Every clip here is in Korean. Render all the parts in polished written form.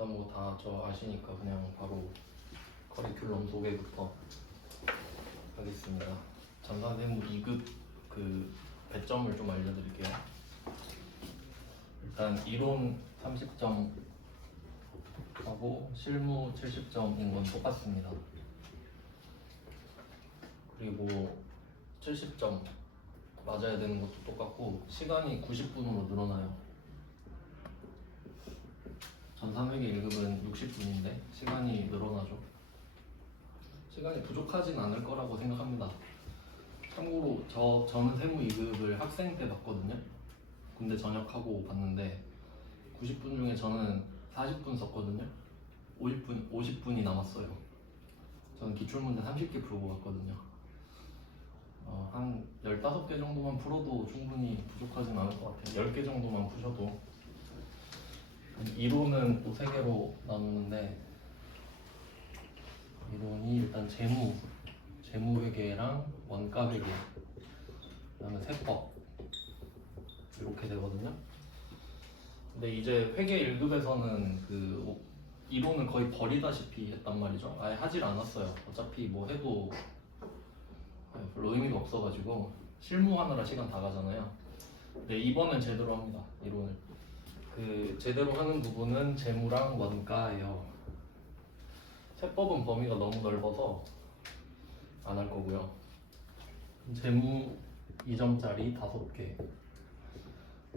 일단 뭐 다 저 아시니까 그냥 바로 커리큘럼 소개부터 하겠습니다. 전산생물 2급 그 배점을 좀 알려드릴게요. 일단 이론 30점 하고 실무 70점인 건 똑같습니다. 그리고 70점 맞아야 되는 것도 똑같고 시간이 90분으로 늘어나요. 전산회계 1급은 60분인데 시간이 늘어나죠. 시간이 부족하진 않을 거라고 생각합니다. 참고로 저는 세무 2급을 학생 때 봤거든요. 군대 전역하고 봤는데 90분 중에 저는 40분 썼거든요. 50분이 남았어요. 저는 기출문제 30개 풀고 갔거든요. 한 15개 정도만 풀어도 충분히 부족하진 않을 것 같아요. 10개 정도만 푸셔도. 이론은 또 3개로 나누는데 이론이 일단 재무회계랑 원가회계, 그다음에 세법 이렇게 되거든요. 근데 이제 회계 1급에서는 그 이론을 거의 버리다시피 했단 말이죠. 아예 하질 않았어요. 어차피 뭐 해도 별로 의미가 없어가지고 실무하느라 시간 다 가잖아요. 근데 이번엔 제대로 합니다. 이론을. 그 제대로 하는 부분은 재무랑 원가예요. 세법은 범위가 너무 넓어서 안 할 거고요. 재무 2점짜리 5개,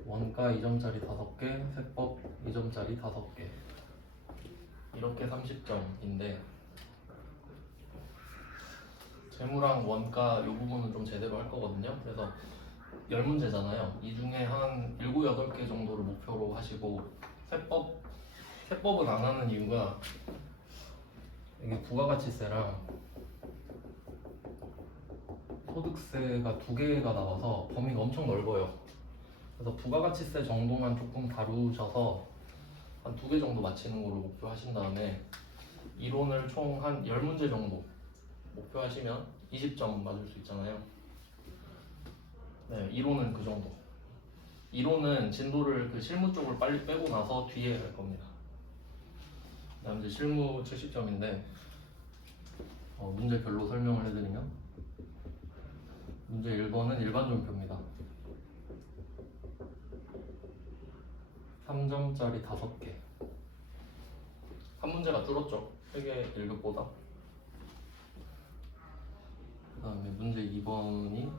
원가 2점짜리 5개, 세법 2점짜리 5개, 이렇게 30점인데 재무랑 원가 이 부분은 좀 제대로 할 거거든요. 그래서 10문제잖아요. 이 중에 한 7, 8개 정도를 목표로 하시고 세법은 안 하는 이유가 이게 부가가치세랑 소득세가 2개가 나와서 범위가 엄청 넓어요. 그래서 부가가치세 정도만 조금 다루셔서 한 2개 정도 맞히는 걸로 목표하신 다음에 이론을 총 한 10문제 정도 목표하시면 20점 맞을 수 있잖아요. 네, 이론은 그 정도. 이론은 진도를 그 실무 쪽을 빨리 빼고 나서 뒤에 할 겁니다. 그다음 이제 실무 70점인데 문제별로 설명을 해드리면 문제 1번은 일반전표입니다. 3점짜리 5개. 한 문제가 줄었죠. 회계 1급보다. 그 다음에 문제 2번이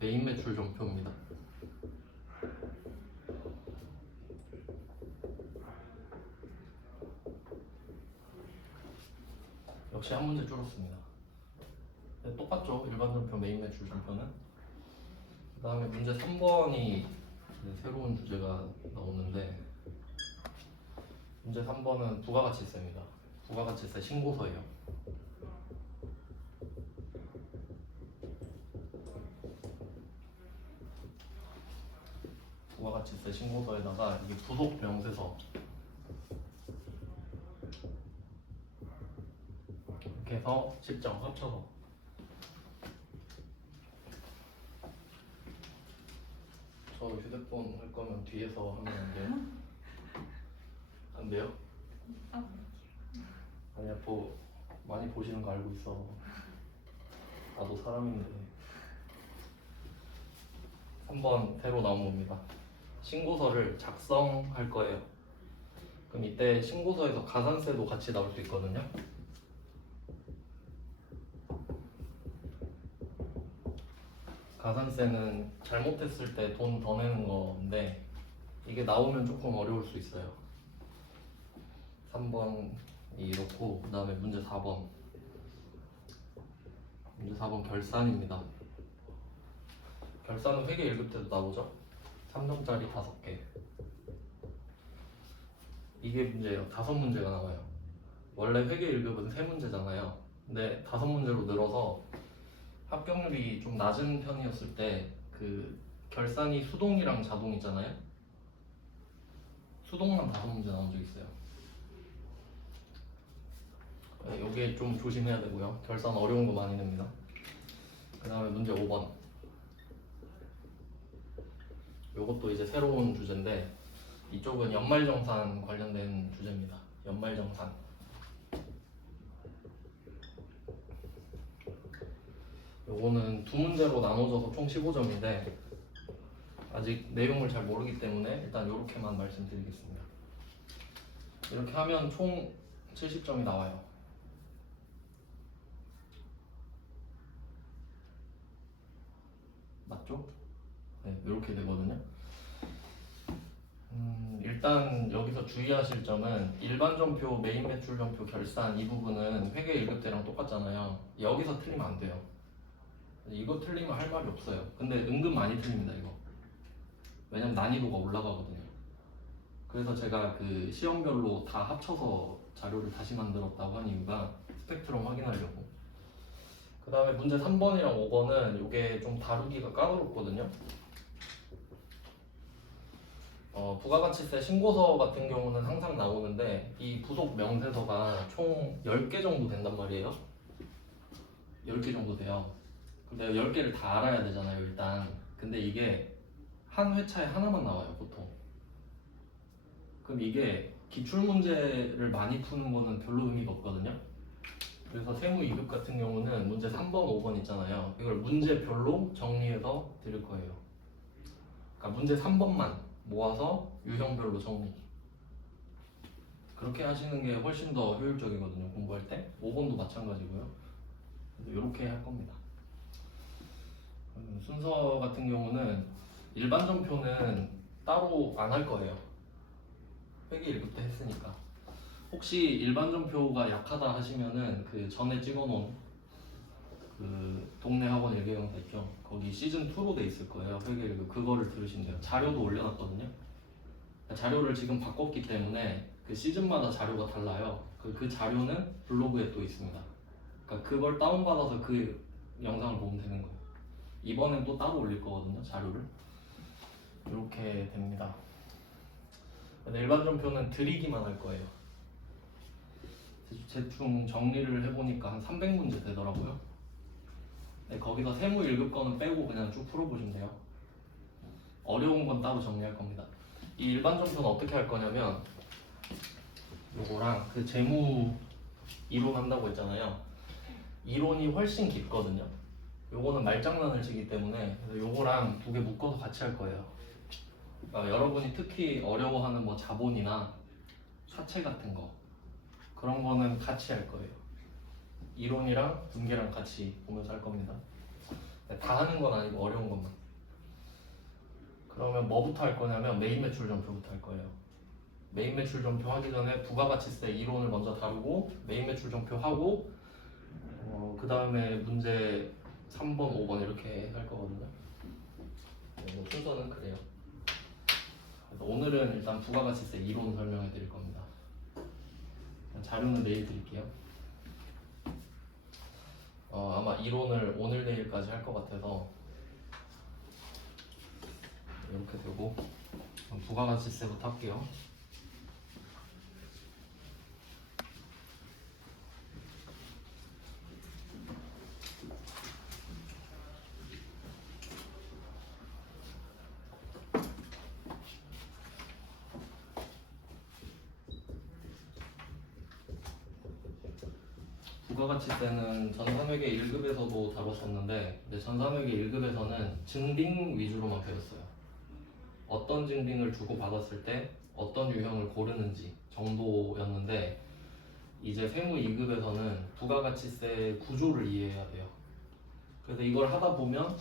메인 매출 전표입니다. 역시 한 문제 줄었습니다. 네, 똑같죠. 일반 전표, 메인 매출 전표는. 그 다음에 문제 3번이 새로운 주제가 나오는데 문제 3번은 부가가치세입니다. 부가가치세 신고서예요. 부가가치세 신고서에다가 이게 부속 명세서 이렇게 해서 10점 합쳐서. 저 휴대폰 할 거면 뒤에서 하면 안 돼요? 안 돼요? 아니야, 많이 보시는 거 알고 있어. 나도 사람인데. 3번 새로 나온 겁니다. 신고서를 작성할 거예요. 그럼 이때 신고서에서 가산세도 같이 나올 수 있거든요. 가산세는 잘못했을 때 돈 더 내는 건데 이게 나오면 조금 어려울 수 있어요. 3번이 이렇고 그 다음에 문제 4번. 문제 4번 결산입니다. 결산은 회계 1급 때도 나오죠. 3점짜리 5개. 이게 문제예요. 5문제가 나와요. 원래 회계 1급은 3문제잖아요. 근데 5문제로 늘어서 합격률이 좀 낮은 편이었을 때 그 결산이 수동이랑 자동 있잖아요. 수동만 5문제 나온 적 있어요. 여기에 좀 조심해야 되고요. 결산 어려운 거 많이 냅니다. 그 다음에 문제 5번. 요것도 이제 새로운 주제인데 이쪽은 연말정산 관련된 주제입니다. 연말정산. 요거는 두 문제로 나눠져서 총 15점인데 아직 내용을 잘 모르기 때문에 일단 이렇게만 말씀드리겠습니다. 이렇게 하면 총 70점이 나와요. 맞죠? 네, 이렇게 되거든요. 일단 여기서 주의하실 점은 일반 점표, 메인 매출 점표, 결산 이 부분은 회계 1급 때랑 똑같잖아요. 여기서 틀리면 안 돼요. 이거 틀리면 할 말이 없어요. 근데 은근 많이 틀립니다 이거. 왜냐면 난이도가 올라가거든요. 그래서 제가 그 시험별로 다 합쳐서 자료를 다시 만들었다고 한 이유가 스펙트럼 확인하려고. 그 다음에 문제 3번이랑 5번은 이게 좀 다루기가 까다롭거든요. 부가가치세 신고서 같은 경우는 항상 나오는데 이 부속 명세서가 총 10개 정도 된단 말이에요. 10개 정도 돼요. 근데 10개를 다 알아야 되잖아요 일단. 근데 이게 한 회차에 하나만 나와요 보통. 그럼 이게 기출문제를 많이 푸는 거는 별로 의미가 없거든요. 그래서 세무 2급 같은 경우는 문제 3번, 5번 있잖아요. 이걸 문제별로 정리해서 드릴 거예요. 그러니까 문제 3번만 모아서 유형별로 정리. 그렇게 하시는 게 훨씬 더 효율적이거든요 공부할 때. 5번도 마찬가지고요. 이렇게 할 겁니다. 순서 같은 경우는 일반 점표는 따로 안 할 거예요. 회계 1급 때 했으니까. 혹시 일반 점표가 약하다 하시면은 그 전에 찍어놓은 그 동네 학원 일개강사 있죠? 거기 시즌 2로 돼 있을 거예요. 회계 1급 그거를 들으시면 돼요. 자료도 올려놨거든요. 자료를 지금 바꿨기 때문에 그 시즌마다 자료가 달라요. 그 자료는 블로그에 또 있습니다. 그러니까 그걸 다운받아서 그 영상을 보면 되는 거예요. 이번엔 또 따로 올릴 거거든요, 자료를. 이렇게 됩니다. 근데 일반 점표는 드리기만 할 거예요. 대충 정리를 해보니까 한 300문제 되더라고요. 네, 거기서 세무 1급 거는 빼고 그냥 쭉 풀어보시면 돼요. 어려운 건 따로 정리할 겁니다. 이 일반 점표는 어떻게 할 거냐면 요거랑 그 재무 이론 한다고 했잖아요. 이론이 훨씬 깊거든요. 요거는 말장난을 치기 때문에 요거랑 두 개 묶어서 같이 할 거예요. 그러니까 여러분이 특히 어려워하는 뭐 자본이나 사채 같은 거 그런 거는 같이 할 거예요. 이론이랑 분계랑 같이 보면서 할 겁니다. 다 하는 건 아니고 어려운 것만. 그러면 뭐부터 할 거냐면 메인 매출 점표부터 할 거예요. 메인 매출 점표 하기 전에 부가가치세 이론을 먼저 다루고 메인 매출 점표 하고 그 다음에 문제 3번, 5번 이렇게 할 거거든요. 순서는 그래요. 그래서 오늘은 일단 부가가치세 이론 설명해 드릴 겁니다. 자료는 내일 드릴게요. 아마 이론을 오늘 내일까지 할 것 같아서 이렇게 되고 부가가치세부터 할게요. 부가가치세는 전산회계 1급에서도 다뤘었는데 전산회계 1급에서는 증빙 위주로만 배웠어요. 어떤 증빙을 주고받았을 때 어떤 유형을 고르는지 정도였는데 이제 세무 2급에서는 부가가치세 구조를 이해해야 돼요. 그래서 이걸 하다 보면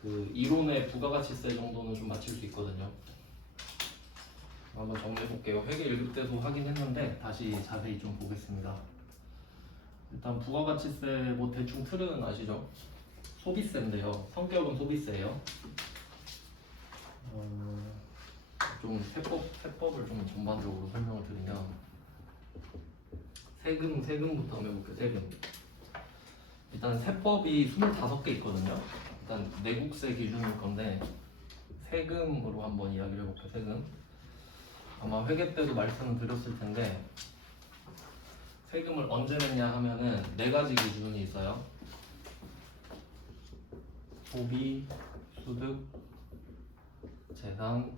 그 이론의 부가가치세 정도는 좀 맞출 수 있거든요. 한번 정리해 볼게요. 회계 1급 때도 하긴 했는데 다시 자세히 좀 보겠습니다. 일단 부가가치세 뭐 대충 틀은 아시죠? 소비세인데요. 성격은 소비세예요. 좀 세법을 좀 전반적으로 설명을 드리면 세금부터 한번 해볼게요. 세금. 일단 세법이 25개 있거든요. 일단 내국세 기준일 건데 세금으로 한번 이야기를 해볼게요. 세금. 아마 회계 때도 말씀을 드렸을 텐데 세금을 언제 냈냐 하면은 4가지 기준이 있어요. 소비, 소득, 재산,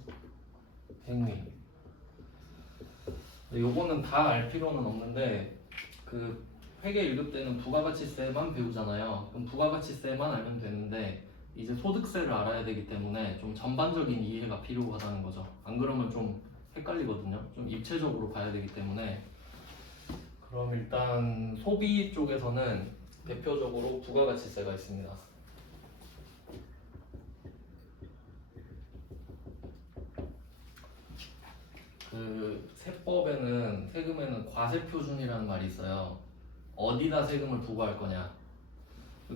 행위. 근데 요거는 다 알 필요는 없는데 그 회계 1급 때는 부가가치세만 배우잖아요. 그럼 부가가치세만 알면 되는데 이제 소득세를 알아야 되기 때문에 좀 전반적인 이해가 필요하다는 거죠. 안 그러면 좀 헷갈리거든요. 좀 입체적으로 봐야 되기 때문에. 그럼 일단 소비 쪽에서는 대표적으로 부가가치세가 있습니다. 그 세법에는 세금에는 과세표준이라는 말이 있어요. 어디다 세금을 부과할 거냐.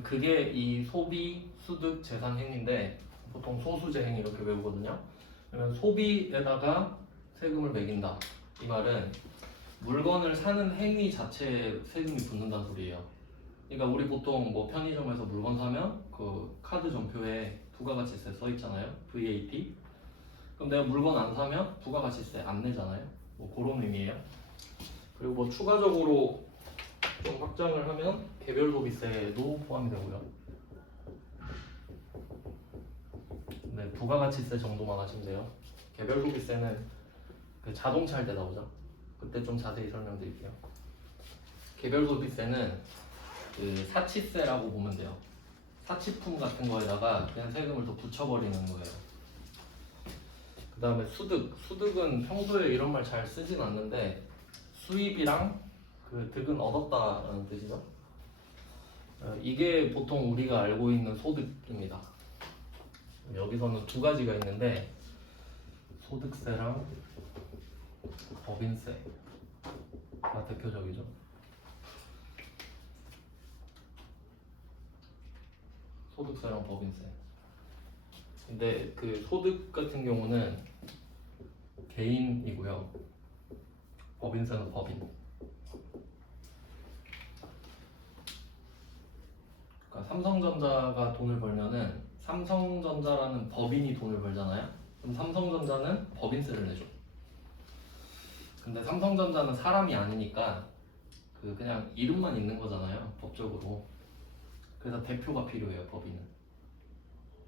그게 이 소비, 수득, 재산 행위인데 보통 소수재 행위 이렇게 외우거든요. 그러면 소비에다가 세금을 매긴다. 이 말은 물건을 사는 행위 자체에 세금이 붙는다는 소리예요. 그러니까 우리 보통 뭐 편의점에서 물건 사면 그 카드 전표에 부가가치세 써 있잖아요. VAT. 그럼 내가 물건 안 사면 부가가치세 안 내잖아요. 뭐 그런 의미예요. 그리고 뭐 추가적으로 좀 확장을 하면 개별 소비세도 포함이 되고요. 네, 부가가치세 정도만 하시면 돼요. 개별 소비세는 그 자동차 할 때 나오죠. 그때 좀 자세히 설명드릴게요. 개별 소비세는 그 사치세라고 보면 돼요. 사치품 같은 거에다가 그냥 세금을 더 붙여버리는 거예요. 그 다음에 수득. 수득은 평소에 이런 말 잘 쓰진 않는데 수입이랑 그 득은 얻었다는 뜻이죠. 이게 보통 우리가 알고 있는 소득입니다. 여기서는 두 가지가 있는데 소득세랑 법인세가 대표적이죠. 소득세랑 법인세. 근데 그 소득 같은 경우는 개인이고요. 법인세는 법인. 그러니까 삼성전자가 돈을 벌면은 삼성전자라는 법인이 돈을 벌잖아요. 그럼 삼성전자는 법인세를 내죠. 근데 삼성전자는 사람이 아니니까 그 그냥 이름만 있는 거잖아요. 법적으로. 그래서 대표가 필요해요. 법인은.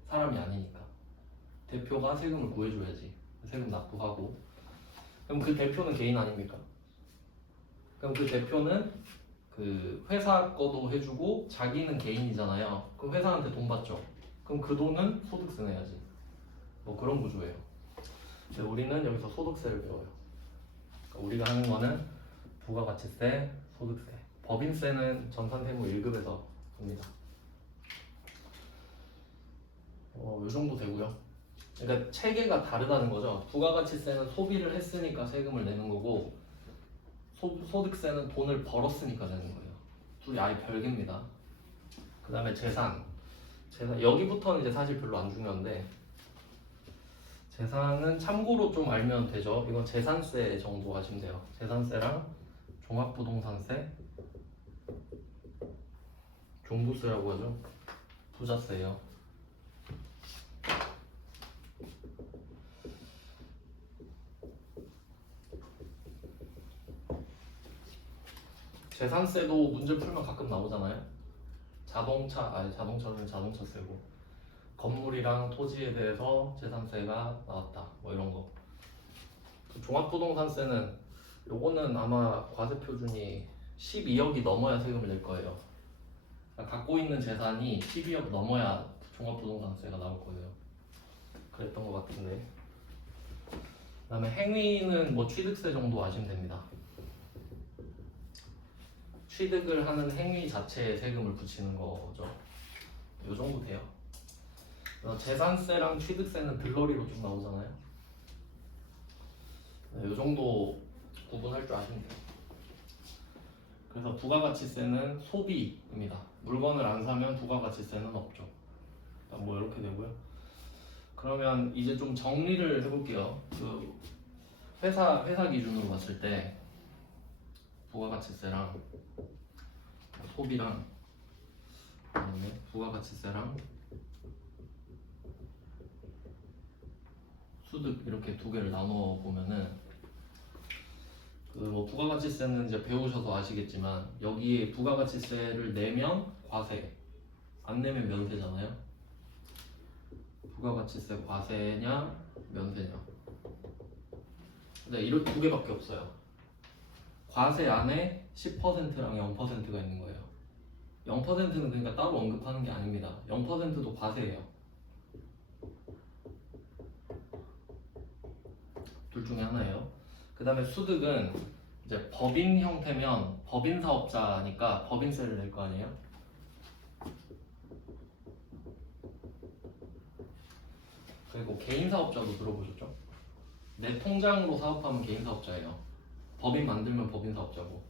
사람이 아니니까. 대표가 세금을 구해줘야지. 세금 납부하고. 그럼 그 대표는 개인 아닙니까? 그럼 그 대표는 그 회사 거도 해주고 자기는 개인이잖아요. 그럼 회사한테 돈 받죠. 그럼 그 돈은 소득세 내야지. 뭐 그런 구조예요. 근데 우리는 여기서 소득세를 배워요. 그러니까 우리가 하는 거는 부가가치세, 소득세. 법인세는 전산세무 1급에서 봅니다. 이 정도 되고요. 그러니까 체계가 다르다는 거죠. 부가가치세는 소비를 했으니까 세금을 내는 거고 소득세는 돈을 벌었으니까 내는 거예요. 둘이 아예 별개입니다. 그 다음에 재산 여기부터는 이제 사실 별로 안 중요한데 재산은 참고로 좀 알면 되죠. 이건 재산세 정도 아시면 돼요. 재산세랑 종합부동산세, 종부세라고 하죠. 부자세예요. 재산세도 문제 풀면 가끔 나오잖아요. 자동차는 자동차세고 건물이랑 토지에 대해서 재산세가 나왔다. 뭐 이런 거. 종합부동산세는 요거는 아마 과세 표준이 12억이 넘어야 세금을 낼 거예요. 그러니까 갖고 있는 재산이 12억 넘어야 종합부동산세가 나올 거예요. 그랬던 것 같은데. 그다음에 행위는 뭐 취득세 정도 아시면 됩니다. 취득을 하는 행위 자체에 세금을 붙이는 거죠. 요 정도 돼요. 재산세랑 취득세는 들러리로 좀 나오잖아요. 네, 요 정도 구분할 줄 아시면 돼요. 그래서 부가가치세는 소비입니다. 물건을 안 사면 부가가치세는 없죠. 뭐 이렇게 되고요. 그러면 이제 좀 정리를 해볼게요. 그 회사 기준으로 봤을 때 부가가치세랑 소비랑 그다음에 부가가치세랑 수득 이렇게 두 개를 나눠 보면은 그 뭐 부가가치세는 이제 배우셔서 아시겠지만 여기에 부가가치세를 내면 과세, 안 내면 면세잖아요. 부가가치세 과세냐 면세냐. 근데 이렇게 두 개밖에 없어요. 과세 안에 10%랑 0%가 있는 거예요. 0%는 그러니까 따로 언급하는 게 아닙니다. 0%도 과세예요. 둘 중에 하나예요. 그 다음에 수득은 이제 법인 형태면 법인 사업자니까 법인세를 낼 거 아니에요. 그리고 개인 사업자도 들어보셨죠? 내 통장으로 사업하면 개인 사업자예요. 법인 만들면 법인 사업자고.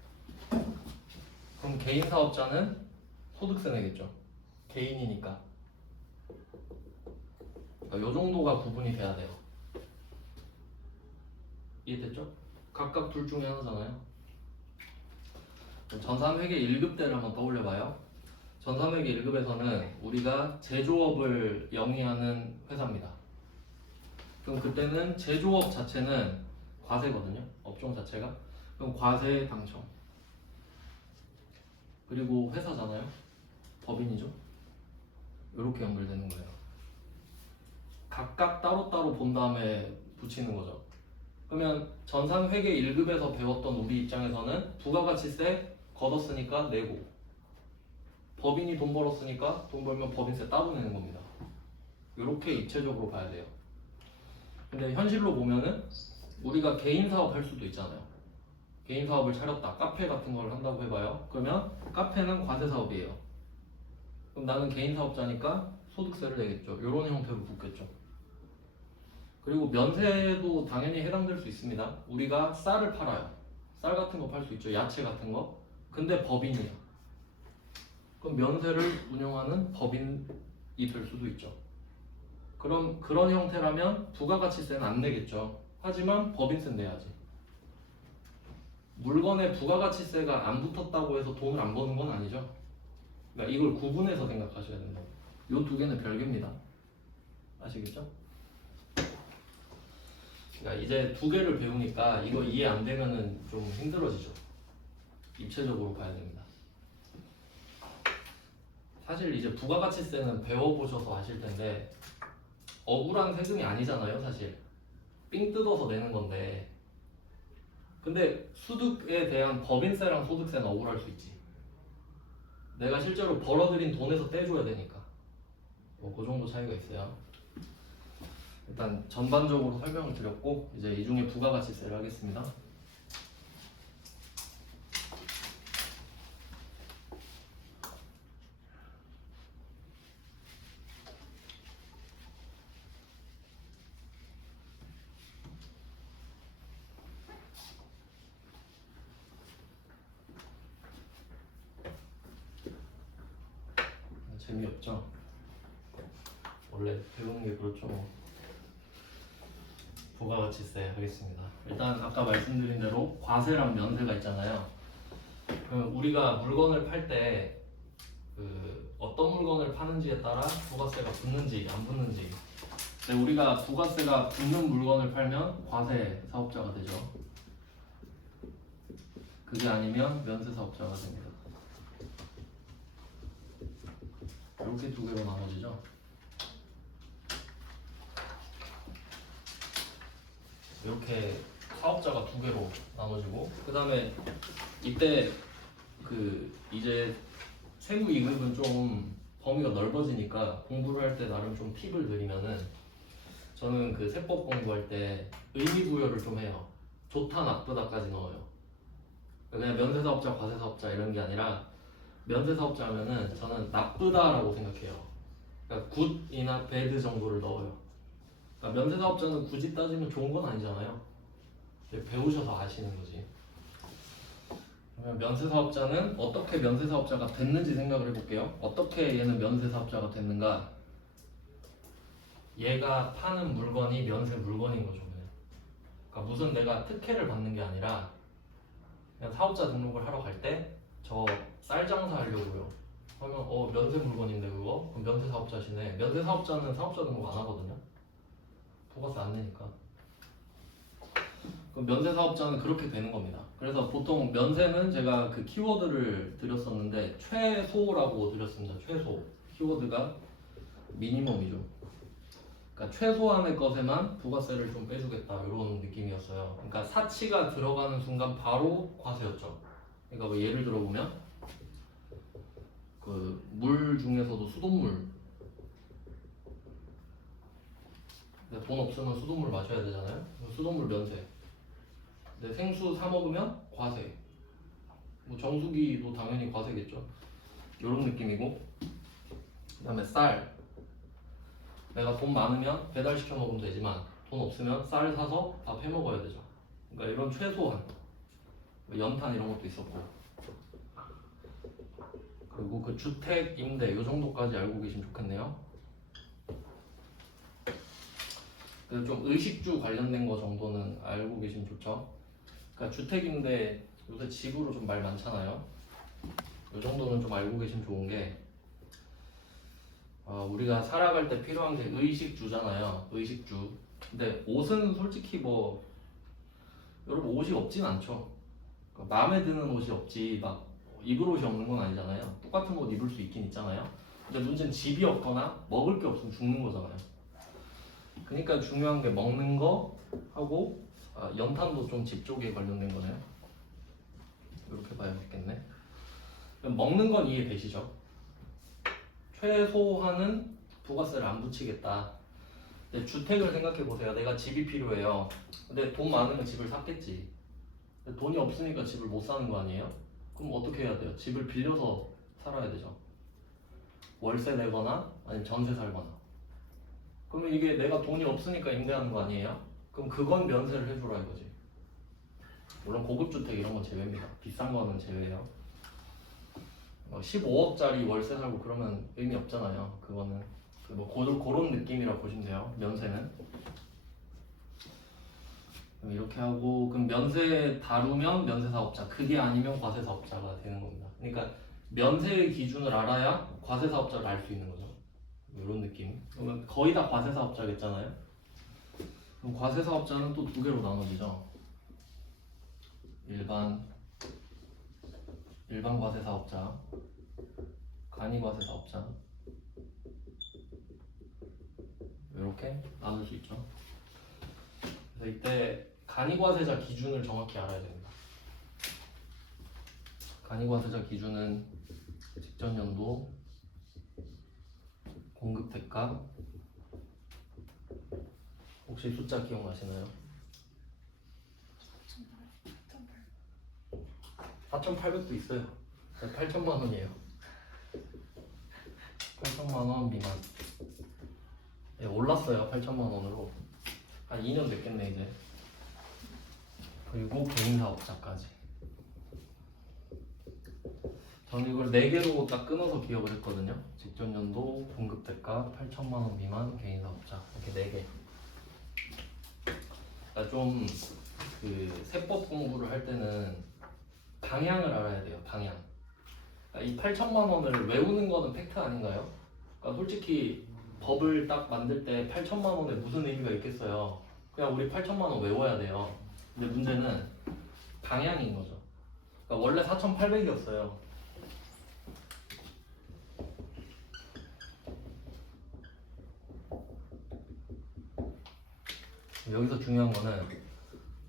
그럼 개인 사업자는 소득세 내겠죠. 개인이니까. 그러니까 요 정도가 구분이 돼야 돼요. 이해됐죠? 각각 둘 중에 하나잖아요. 전산회계 1급 때를 한번 떠올려봐요. 전산회계 1급에서는 우리가 제조업을 영위하는 회사입니다. 그럼 그때는 제조업 자체는 과세거든요. 업종 자체가. 그럼 과세 당첨. 그리고 회사잖아요. 법인이죠. 이렇게 연결되는 거예요. 각각 따로따로 본 다음에 붙이는 거죠. 그러면 전산회계 1급에서 배웠던 우리 입장에서는 부가가치세 걷었으니까 내고, 법인이 돈 벌었으니까 돈 벌면 법인세 따로 내는 겁니다. 이렇게 입체적으로 봐야 돼요. 근데 현실로 보면은 우리가 개인 사업 할 수도 있잖아요. 개인 사업을 차렸다. 카페 같은 걸 한다고 해봐요. 그러면 카페는 과세 사업이에요. 그럼 나는 개인 사업자니까 소득세를 내겠죠. 이런 형태로 붙겠죠. 그리고 면세도 당연히 해당될 수 있습니다. 우리가 쌀을 팔아요. 쌀 같은 거 팔 수 있죠. 야채 같은 거. 근데 법인이에요. 그럼 면세를 운영하는 법인이 될 수도 있죠. 그럼 그런 형태라면 부가가치세는 안 내겠죠. 하지만 법인세는 내야지. 물건에 부가가치세가 안 붙었다고 해서 돈을 안 버는 건 아니죠. 그러니까 이걸 구분해서 생각하셔야 된다고. 이 두 개는 별개입니다. 아시겠죠? 그러니까 이제 두 개를 배우니까 이거 이해 안 되면은 좀 힘들어지죠. 입체적으로 봐야 됩니다. 사실 이제 부가가치세는 배워보셔서 아실 텐데 억울한 세금이 아니잖아요, 사실. 삥 뜯어서 내는 건데. 근데 소득에 대한 법인세랑 소득세는 억울할 수 있지. 내가 실제로 벌어들인 돈에서 떼줘야 되니까. 뭐 그 정도 차이가 있어요. 일단 전반적으로 설명을 드렸고 이제 이 중에 부가가치세를 하겠습니다. 재미없죠? 원래 배우는 게 그렇죠. 부가가치세 하겠습니다. 일단 아까 말씀드린 대로 과세랑 면세가 있잖아요. 우리가 물건을 팔 때 어떤 물건을 파는지에 따라 부가세가 붙는지 안 붙는지. 근데 우리가 부가세가 붙는 물건을 팔면 과세 사업자가 되죠. 그게 아니면 면세 사업자가 됩니다. 이렇게 두 개로 나눠지죠. 이렇게 사업자가 두 개로 나눠지고, 그 다음에 이때 이제 세무 2급은 좀 범위가 넓어지니까 공부를 할 때 나름 좀 팁을 드리면은, 저는 그 세법 공부할 때 의미 부여를 좀 해요. 좋다 나쁘다까지 넣어요. 그냥 면세사업자 과세사업자 이런 게 아니라, 면세사업자 하면은 저는 나쁘다라고 생각해요. 그러니까 굿이나 배드 정도를 넣어요. 그러니까 면세사업자는 굳이 따지면 좋은 건 아니잖아요. 배우셔서 아시는 거지. 그러면 면세사업자는 어떻게 면세사업자가 됐는지 생각을 해볼게요. 어떻게 얘는 면세사업자가 됐는가? 얘가 파는 물건이 면세 물건인 거죠. 그러니까 무슨 내가 특혜를 받는 게 아니라 그냥 사업자 등록을 하러 갈 때 저 쌀 장사 하려고요. 하면 면세 물건인데 그거? 그럼 면세 사업자시네. 면세 사업자는 사업자 등록 안 하거든요. 부가세 안 내니까. 그럼 면세 사업자는 그렇게 되는 겁니다. 그래서 보통 면세는 제가 그 키워드를 드렸었는데 최소라고 드렸습니다. 최소. 키워드가 미니멈이죠. 그러니까 그러니까 최소한의 것에만 부가세를 좀 빼주겠다 이런 느낌이었어요. 그러니까 사치가 들어가는 순간 바로 과세였죠. 그러니까 뭐 예를 들어 보면 그 물 중에서도 수돗물, 근데 돈 없으면 수돗물 마셔야 되잖아요. 수돗물 면세. 근데 생수 사 먹으면 과세. 뭐 정수기도 당연히 과세겠죠. 이런 느낌이고, 그다음에 쌀. 내가 돈 많으면 배달시켜 먹으면 되지만 돈 없으면 쌀 사서 밥 해 먹어야 되죠. 그러니까 이런 최소한 연탄 이런 것도 있었고, 그리고 그 주택 임대 이 정도까지 알고 계시면 좋겠네요. 그래서 좀 의식주 관련된 거 정도는 알고 계시면 좋죠. 그러니까 주택 임대 요새 집으로 좀 말 많잖아요. 이 정도는 좀 알고 계시면 좋은 게, 우리가 살아갈 때 필요한 게 의식주잖아요. 의식주. 근데 옷은 솔직히 뭐 여러분 옷이 없진 않죠. 그러니까 마음에 드는 옷이 없지 막 입을 옷이 없는 건 아니잖아요. 똑같은 옷 입을 수 있긴 있잖아요. 근데 문제는 집이 없거나 먹을 게 없으면 죽는 거잖아요. 그러니까 중요한 게 먹는 거 하고, 연탄도 좀 집 쪽에 관련된 거네요. 이렇게 봐야겠네. 그럼 먹는 건 이해되시죠? 최소한은 부가세를 안 붙이겠다. 근데 주택을 생각해 보세요. 내가 집이 필요해요. 근데 돈 많으면 집을 샀겠지. 근데 돈이 없으니까 집을 못 사는 거 아니에요? 그럼 어떻게 해야 돼요? 집을 빌려서 살아야 되죠. 월세 내거나 아니면 전세 살거나. 그러면 이게 내가 돈이 없으니까 임대하는 거 아니에요? 그럼 그건 면세를 해주라 이거지. 물론 고급 주택 이런 건 제외입니다. 비싼 거는 제외예요. 15억짜리 월세 살고 그러면 의미 없잖아요. 그거는 뭐 그런 느낌이라 보시면 돼요. 면세는. 그럼 이렇게 하고, 그럼 면세 다루면 면세사업자, 그게 아니면 과세사업자가 되는 겁니다. 그러니까 면세의 기준을 알아야 과세사업자를 알 수 있는 거죠. 이런 느낌. 그러면 거의 다 과세사업자겠잖아요. 그럼 과세사업자는 또 두 개로 나눠지죠. 일반 과세사업자, 간이과세사업자, 이렇게 나눌 수 있죠. 그래서 이때 간이과세자 기준을 정확히 알아야 됩니다. 간이과세자 기준은 직전 연도 공급 대가, 혹시 숫자 기억나시나요? 4,800도 있어요. 8천만 원이에요. 8천만 원 미만. 예, 올랐어요. 8천만 원으로. 한 2년 됐겠네 이제. 그리고 개인 사업자까지. 저는 이걸 4개로 딱 끊어서 기억을 했거든요. 직전 연도 공급 대가 8천만 원 미만 개인 사업자, 이렇게 4개. 좀 그 세법 공부를 할 때는 방향을 알아야 돼요. 방향. 이 8천만 원을 외우는 거는 팩트 아닌가요? 그러니까 솔직히 법을 딱 만들 때 8천만 원에 무슨 의미가 있겠어요? 그냥 우리 8천만 원 외워야 돼요. 근데 문제는 방향인 거죠. 그러니까 원래 4,800이었어요. 여기서 중요한 거는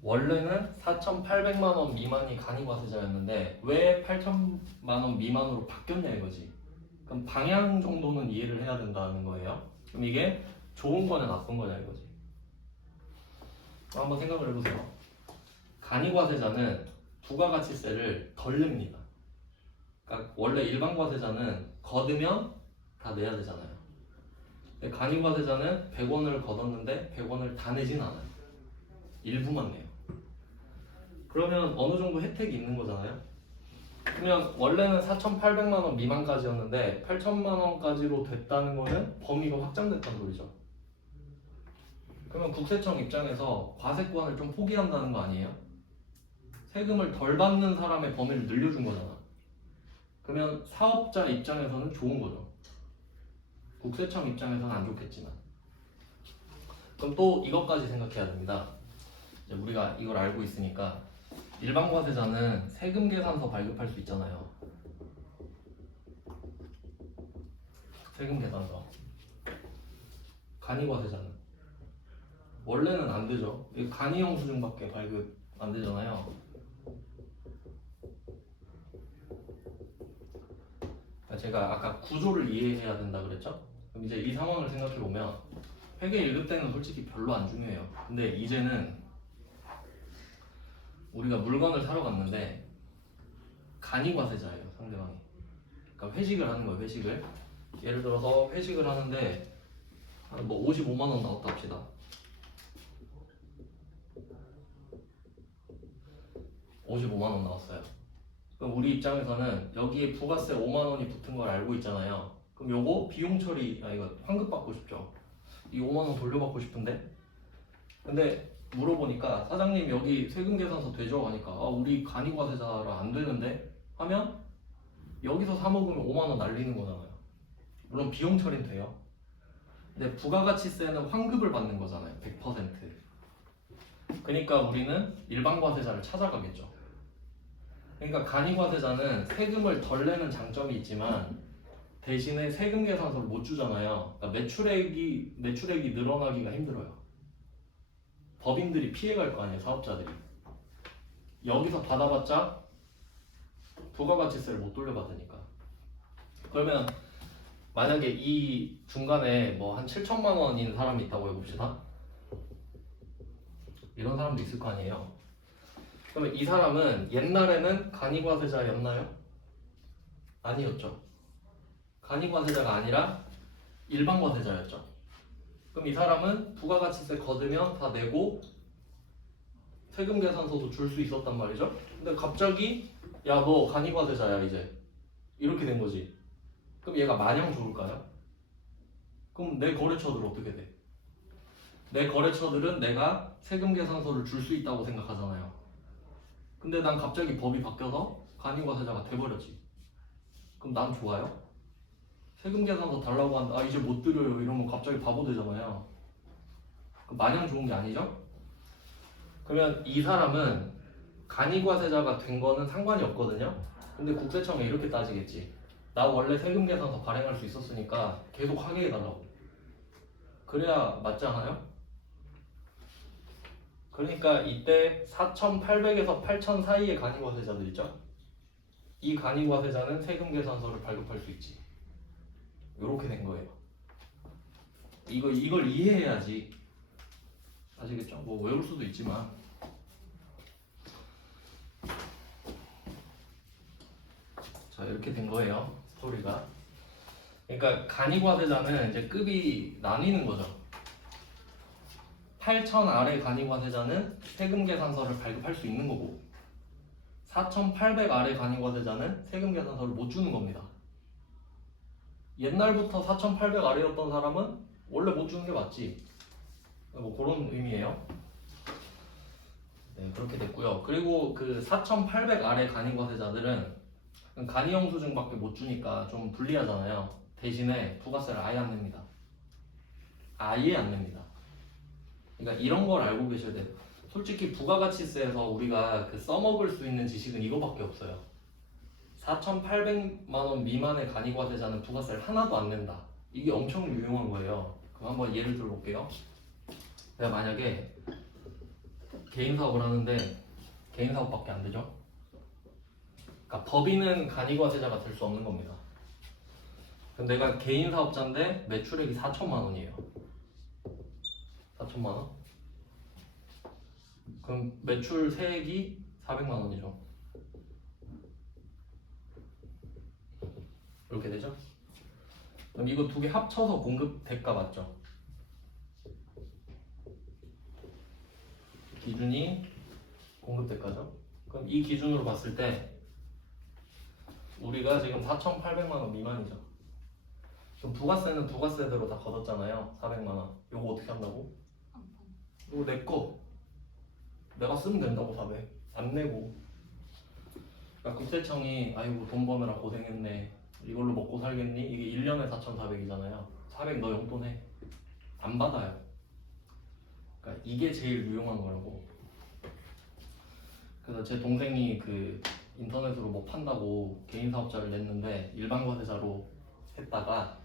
원래는 4,800만 원 미만이 간이과세자였는데 왜 8천만 원 미만으로 바뀌었냐 이거지. 그럼 방향 정도는 이해를 해야 된다는 거예요. 그럼 이게 좋은 거냐 나쁜 거냐 이거지. 한번 생각을 해보세요. 간이과세자는 부가가치세를 덜 냅니다. 그러니까 원래 일반 과세자는 걷으면 다 내야 되잖아요. 근데 간이과세자는 100원을 걷었는데 100원을 다 내진 않아요. 일부만 내요. 그러면 어느 정도 혜택이 있는 거잖아요. 그러면 원래는 4,800만 원 미만까지였는데 8천만 원까지로 됐다는 거는 범위가 확장됐다는 소리죠. 그러면 국세청 입장에서 과세권을 좀 포기한다는 거 아니에요? 세금을 덜 받는 사람의 범위를 늘려준 거잖아. 그러면 사업자 입장에서는 좋은 거죠. 국세청 입장에서는 안 좋겠지만. 그럼 또 이것까지 생각해야 됩니다. 이제 우리가 이걸 알고 있으니까 일반 과세자는 세금 계산서 발급할 수 있잖아요. 세금 계산서. 간이과세자는 원래는 안 되죠. 간이 영수증밖에 발급 안 되잖아요. 제가 아까 구조를 이해해야 된다 그랬죠? 그럼 이제 이 상황을 생각해 보면 회계 1급 때는 솔직히 별로 안 중요해요. 근데 이제는 우리가 물건을 사러 갔는데 간이과세자예요, 상대방이. 그러니까 회식을 하는 거예요, 회식을. 예를 들어서 회식을 하는데 뭐 55만 원 나왔다 합시다. 55만 원 나왔어요. 그럼 우리 입장에서는 여기에 부가세 5만 원이 붙은 걸 알고 있잖아요. 그럼 요거 비용 처리, 이거 환급 받고 싶죠. 이 5만 원 돌려받고 싶은데, 근데 물어보니까 사장님 여기 세금 계산서 되죠? 하니까 우리 간이과세자라 안 되는데 하면 여기서 사 먹으면 5만 원 날리는 거잖아요. 물론 비용 처리는 돼요. 근데 부가가치세는 환급을 받는 거잖아요. 100%. 그러니까 우리는 일반 과세자를 찾아가겠죠. 그러니까 간이과세자는 세금을 덜 내는 장점이 있지만 대신에 세금 계산서를 못 주잖아요. 그러니까 매출액이 늘어나기가 힘들어요. 법인들이 피해갈 거 아니에요, 사업자들이. 여기서 받아봤자 부가가치세를 못 돌려받으니까. 그러면 만약에 이 중간에 뭐 한 7천만 원인 사람이 있다고 해봅시다. 이런 사람도 있을 거 아니에요. 그러면 이 사람은 옛날에는 간이과세자였나요? 아니었죠. 간이과세자가 아니라 일반과세자였죠. 그럼 이 사람은 부가가치세 거두면 다 내고 세금 계산서도 줄 수 있었단 말이죠. 근데 갑자기 야 너 간이과세자야 이제 이렇게 된 거지. 그럼 얘가 마냥 좋을까요? 그럼 내 거래처들 어떻게 돼? 내 거래처들은 내가 세금 계산서를 줄 수 있다고 생각하잖아요. 근데 난 갑자기 법이 바뀌어서 간이과세자가 돼버렸지. 그럼 난 좋아요? 세금 계산서 달라고 한다. 이제 못 드려요. 이러면 갑자기 바보 되잖아요. 마냥 좋은 게 아니죠? 그러면 이 사람은 간이과세자가 된 거는 상관이 없거든요. 근데 국세청에 이렇게 따지겠지. 나 원래 세금 계산서 발행할 수 있었으니까 계속 하게 해달라고. 그래야 맞지 않아요? 그러니까 이때 4,800에서 8,000 사이의 간이과세자들 있죠? 이 간이과세자는 세금 계산서를 발급할 수 있지. 이렇게 된 거예요. 이걸 이해해야지. 아시겠죠? 뭐 외울 수도 있지만. 자, 이렇게 된 거예요. 스토리가. 그러니까 간이과세자는 이제 급이 나뉘는 거죠. 8,000 아래 간이과세자는 세금 계산서를 발급할 수 있는 거고 4,800 아래 간이과세자는 세금 계산서를 못 주는 겁니다. 옛날부터 4,800 아래였던 사람은 원래 못 주는 게 맞지. 뭐 그런 의미예요. 네, 그렇게 됐고요. 그리고 그 4,800 아래 간이과세자들은 간이영수증밖에 못 주니까 좀 불리하잖아요. 대신에 부가세를 아예 안 냅니다. 아예 안 냅니다. 그러니까 이런 걸 알고 계셔야 돼요. 솔직히 부가가치세에서 우리가 그 써먹을 수 있는 지식은 이거밖에 없어요. 4,800만 원 미만의 간이과세자는 부가세를 하나도 안 낸다. 이게 엄청 유용한 거예요. 그럼 한번 예를 들어 볼게요. 내가 만약에 개인 사업을 하는데 개인 사업밖에 안 되죠. 그러니까 법인은 간이과세자가 될 수 없는 겁니다. 그럼 내가 개인 사업자인데 매출액이 4천만 원이에요. 4천만 원? 그럼 매출 세액이 400만 원이죠. 이렇게 되죠? 그럼 이거 두 개 합쳐서 공급 대가 맞죠? 기준이 공급 대가죠? 그럼 이 기준으로 봤을 때 우리가 지금 4,800만 원 미만이죠. 그럼 부가세는 부가세대로 다 걷었잖아요. 400만 원. 이거 어떻게 한다고? 이거 내 거. 내가 쓰면 된다고 400. 안 내고. 그러니까 국세청이 아이고 돈 버느라 고생했네. 이걸로 먹고 살겠니? 이게 1년에 4,400이잖아요. 400 너 용돈 해. 안 받아요. 그러니까 이게 제일 유용한 거라고. 그래서 제 동생이 그 인터넷으로 뭐 판다고 개인 사업자를 냈는데 일반 과세자로 했다가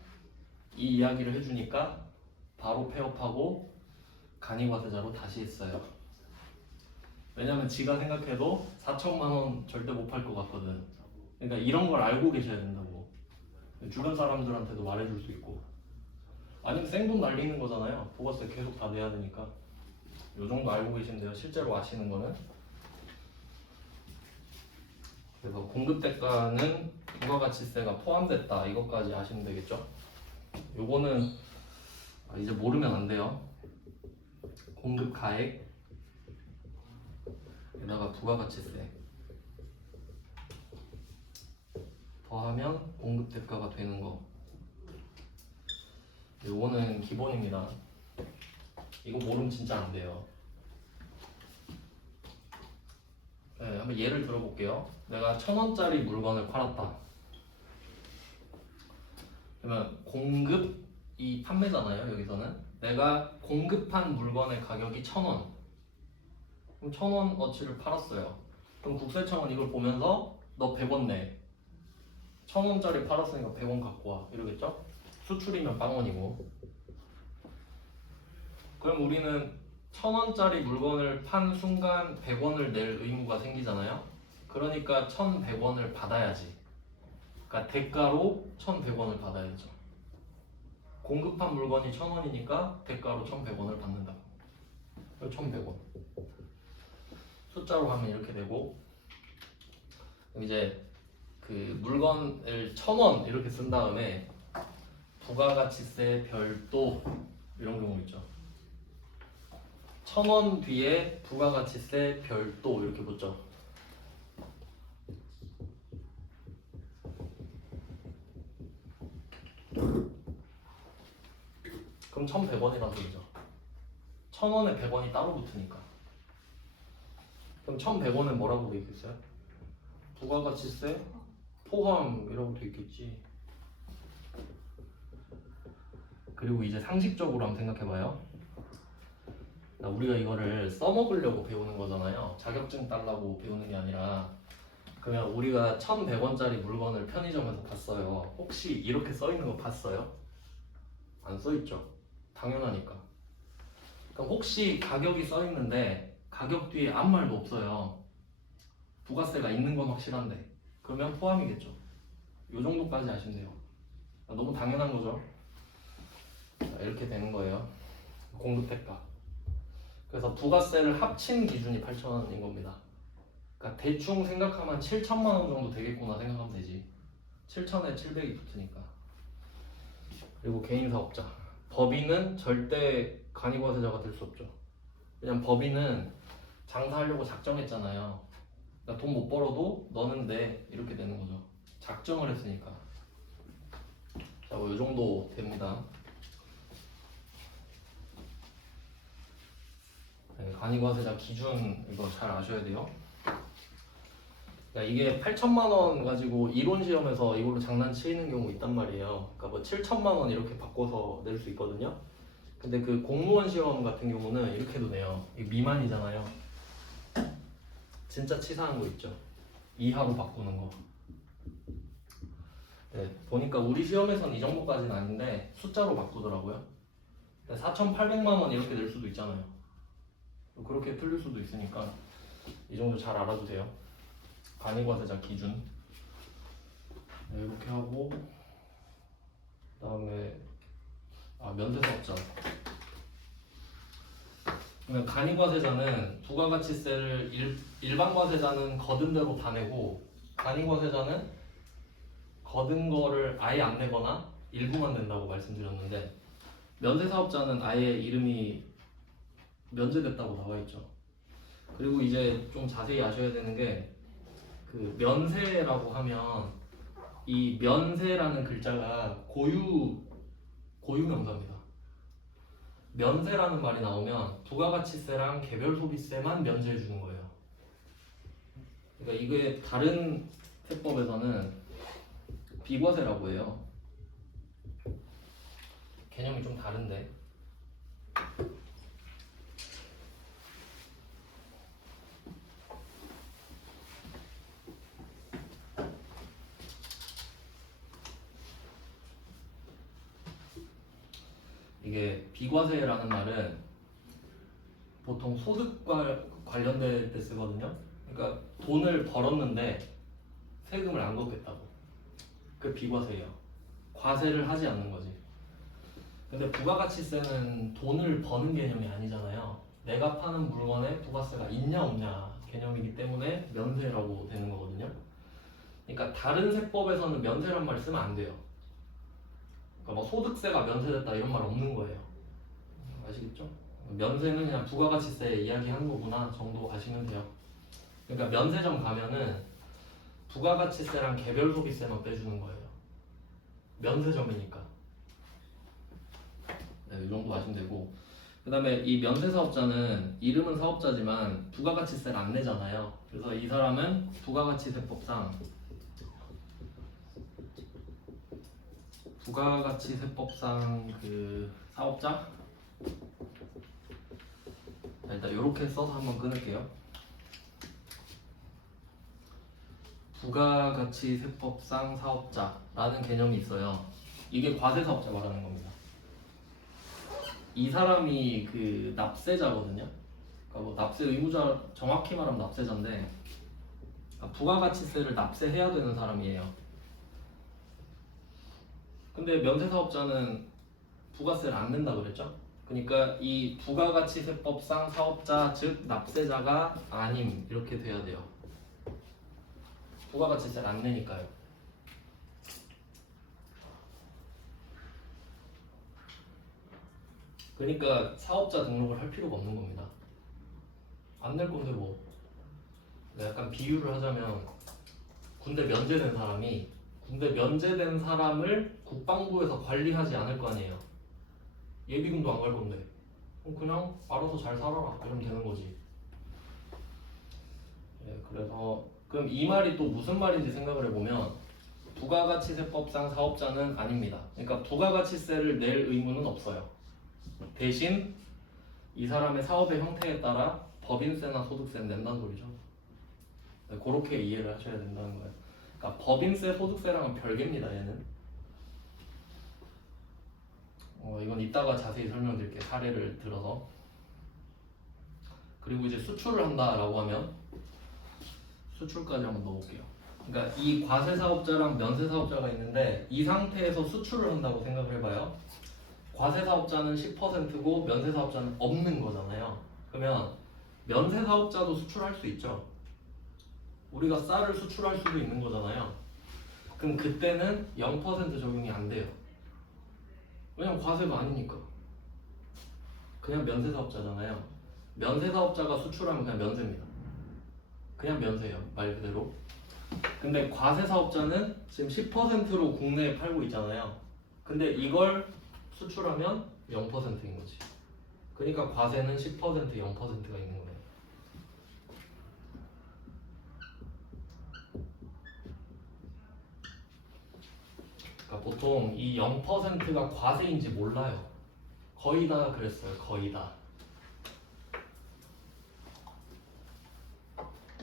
이 이야기를 해주니까 바로 폐업하고 간이과세자로 다시 했어요. 왜냐면 지가 생각해도 4천만 원 절대 못 팔 것 같거든. 그러니까 이런 걸 알고 계셔야 된다고. 주변 사람들한테도 말해줄 수 있고. 아니면 생돈 날리는 거잖아요. 부가세 계속 다 내야 되니까. 요 정도 알고 계시면 돼요. 실제로 아시는 거는. 그래서 공급대가는 부가가치세가 포함됐다. 이것까지 아시면 되겠죠. 요거는 이제 모르면 안 돼요. 공급가액 에다가 부가가치세 더하면 공급대가가 되는 거. 요거는 기본입니다. 이거 모르면 진짜 안 돼요. 네, 한번 예를 들어볼게요. 내가 1,000원짜리 물건을 팔았다. 그러면 공급이 판매잖아요. 여기서는 내가 공급한 물건의 가격이 1,000원. 그럼 1,000원어치를 팔았어요. 그럼 국세청은 이걸 보면서 너 100원 내. 1,000원짜리 팔았으니까 100원 갖고 와. 이러겠죠? 수출이면 빵원이고. 그럼 우리는 1,000원짜리 물건을 판 순간 100원을 낼 의무가 생기잖아요. 그러니까 1,100원을 받아야지. 그러니까 대가로 1,100원을 받아야죠. 공급한 물건이 1,000원이니까 대가로 1,100원을 받는다. 1,100원. 숫자로 하면 이렇게 되고, 이제 그 물건을 1,000원 이렇게 쓴 다음에 부가가치세 별도 이런 경우 있죠. 1,000원 뒤에 부가가치세 별도 이렇게 붙죠. 그럼 1,100원이라는 소리죠. 1,000원에 100원이 따로 붙으니까. 그럼 1,100원은 뭐라고 돼 있겠어요? 부가가치세 포함이라고 돼 있겠지. 그리고 이제 상식적으로 한번 생각해봐요. 우리가 이거를 써먹으려고 배우는 거잖아요. 자격증 따려고 배우는 게 아니라. 그러면 우리가 1,100원짜리 물건을 편의점에서 봤어요. 혹시 이렇게 써있는 거 봤어요? 안 써있죠? 당연하니까. 그럼 혹시 가격이 써있는데 가격 뒤에 아무 말도 없어요. 부가세가 있는 건 확실한데 그러면 포함이겠죠. 요 정도까지 아시면 돼요. 너무 당연한 거죠. 이렇게 되는 거예요. 공급대가. 그래서 부가세를 합친 기준이 8,000원인 겁니다. 그러니까 대충 생각하면 7천만 원 정도 되겠구나 생각하면 되지. 7천에 700이 붙으니까. 그리고 개인사업자. 법인은 절대 간이과세자가 될 수 없죠. 왜냐면 법인은 장사하려고 작정했잖아요. 그러니까 돈 못 벌어도 너는 내 이렇게 되는 거죠. 작정을 했으니까. 자, 뭐 이 정도 됩니다. 네, 간이과세자 기준 이거 잘 아셔야 돼요. 그러니까 이게 8천만 원 가지고 이론 시험에서 이걸로 장난치는 경우 있단 말이에요. 그러니까 뭐 7천만 원 이렇게 바꿔서 낼 수 있거든요. 근데 그 공무원 시험 같은 경우는 이렇게도 내요. 이게 미만이잖아요. 진짜 치사한 거 있죠. 이하로 바꾸는 거. 네, 보니까 우리 시험에서는 이 정도까지는 아닌데 숫자로 바꾸더라고요. 4,800만 원 이렇게 낼 수도 있잖아요. 그렇게 틀릴 수도 있으니까 이 정도 잘 알아두세요. 간이과세자 기준. 네, 이렇게 하고 그다음에 면세사업자. 그러면 간이과세자는 부가가치세를 일반과세자는 거둔 대로 다 내고 간이과세자는 거둔 거를 아예 안 내거나 일부만 낸다고 말씀드렸는데 면세사업자는 아예 이름이 면제됐다고 나와 있죠. 그리고 이제 좀 자세히 아셔야 되는 게 그 면세라고 하면 이 면세라는 글자가 고유명사입니다. 면세라는 말이 나오면 부가가치세랑 개별소비세만 면제해 주는 거예요. 그러니까 이게 다른 세법에서는 비과세라고 해요. 개념이 좀 다른데. 이게 비과세라는 말은 보통 소득과 관련될 때 쓰거든요. 그러니까 돈을 벌었는데 세금을 안 걷겠다고. 그 비과세예요. 과세를 하지 않는 거지. 근데 부가가치세는 돈을 버는 개념이 아니잖아요. 내가 파는 물건에 부가세가 있냐 없냐 개념이기 때문에 면세라고 되는 거거든요. 그러니까 다른 세법에서는 면세란 말 쓰면 안 돼요. 그러니까 뭐 소득세가 면세됐다 이런 말 없는 거예요. 아시겠죠? 면세는 그냥 부가가치세 이야기하는 거구나 정도 아시면 돼요. 그러니까 면세점 가면은 부가가치세랑 개별소비세만 빼주는 거예요. 면세점이니까. 네, 이 정도 아시면 되고, 그 다음에 이 면세사업자는 이름은 사업자지만 부가가치세를 안 내잖아요. 그래서 이 사람은 부가가치세법상 그 사업자. 자, 일단 이렇게 써서 한번 끊을게요. 부가가치세법상 사업자라는 개념이 있어요. 이게 과세사업자 말하는 겁니다. 이 사람이 그 납세자거든요. 그러니까 뭐 납세 의무자, 정확히 말하면 납세자인데 그러니까 부가가치세를 납세해야 되는 사람이에요. 근데 면세사업자는 부가세를 안 낸다 그랬죠? 그러니까 이 부가가치세법상 사업자 즉 납세자가 아님 이렇게 돼야 돼요. 부가가치세를 안 내니까요. 그러니까 사업자 등록을 할 필요가 없는 겁니다. 안 낼 건데 뭐. 약간 비유를 하자면 군대 면제된 사람을 국방부에서 관리하지 않을 거 아니에요. 예비군도 안 갈 건데 그냥 알아서 잘 살아라 이러면 되는 거지. 그래서 그럼 이 말이 또 무슨 말인지 생각을 해보면 부가가치세법상 사업자는 아닙니다. 그러니까 부가가치세를 낼 의무는 없어요. 대신 이 사람의 사업의 형태에 따라 법인세나 소득세는 낸다는 소리죠. 그렇게 이해를 하셔야 된다는 거예요. 그러니까 법인세, 소득세랑은 별개입니다. 얘는. 이건 이따가 자세히 설명드릴게요. 사례를 들어서. 그리고 이제 수출을 한다라고 하면 수출까지 한번 넣어볼게요. 그러니까 이 과세사업자랑 면세사업자가 있는데 이 상태에서 수출을 한다고 생각을 해봐요. 과세사업자는 10%고 면세사업자는 없는 거잖아요. 그러면 면세사업자도 수출할 수 있죠. 우리가 쌀을 수출할 수도 있는 거잖아요. 그럼 그때는 0% 적용이 안 돼요. 왜냐면 과세가 아니니까. 그냥 면세사업자잖아요. 면세사업자가 수출하면 그냥 면세입니다. 그냥 면세예요. 말 그대로. 근데 과세사업자는 지금 10%로 국내에 팔고 있잖아요. 근데 이걸 수출하면 0%인 거지. 그러니까 과세는 10%, 0%가 있는 거예요. 그러니까 보통 이 0%가 과세인지 몰라요. 거의 다 그랬어요. 거의 다.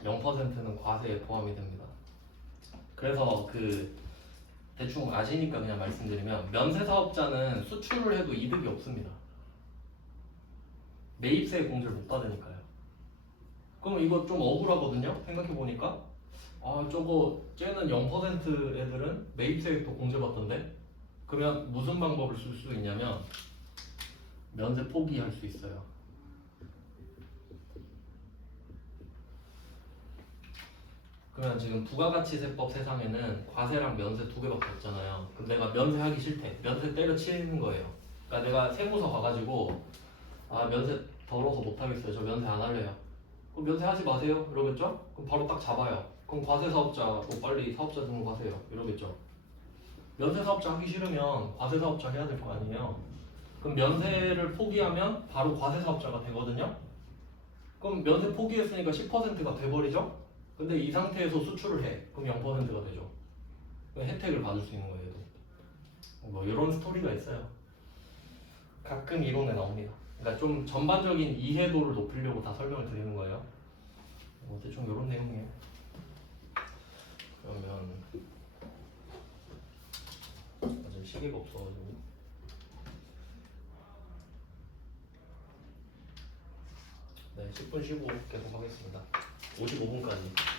0%는 과세에 포함이 됩니다. 그래서 대충 아시니까 그냥 말씀드리면 면세사업자는 수출을 해도 이득이 없습니다. 매입세 공제를 못 받으니까요. 그럼 이거 좀 억울하거든요. 생각해보니까 쟤는 0% 애들은 매입세액도 공제받던데 그러면 무슨 방법을 쓸 수 있냐면 면세 포기할 수 있어요. 그러면 지금 부가가치세법 세상에는 과세랑 면세 두 개밖에 없잖아요. 그럼 내가 면세하기 싫대. 면세 때려치는 거예요. 그러니까 내가 세무서 가가지고 면세 더러워서 못하겠어요. 저 면세 안 할래요. 그럼 면세하지 마세요. 이러겠죠? 그럼 바로 딱 잡아요. 그럼 과세사업자 빨리 사업자 등록하세요. 이러겠죠? 면세사업자 하기 싫으면 과세사업자 해야 될 거 아니에요. 그럼 면세를 포기하면 바로 과세사업자가 되거든요. 그럼 면세 포기했으니까 10%가 돼버리죠? 근데 이 상태에서 수출을 해. 그럼 0%가 되죠. 혜택을 받을 수 있는 거예요. 뭐 이런 스토리가 있어요. 가끔 이론에 나옵니다. 그러니까 좀 전반적인 이해도를 높이려고 다 설명을 드리는 거예요. 대충 이런 내용이에요. 그러면 아직 시계가 없어가지고 네, 10분 쉬고 계속 하겠습니다. 55분까지.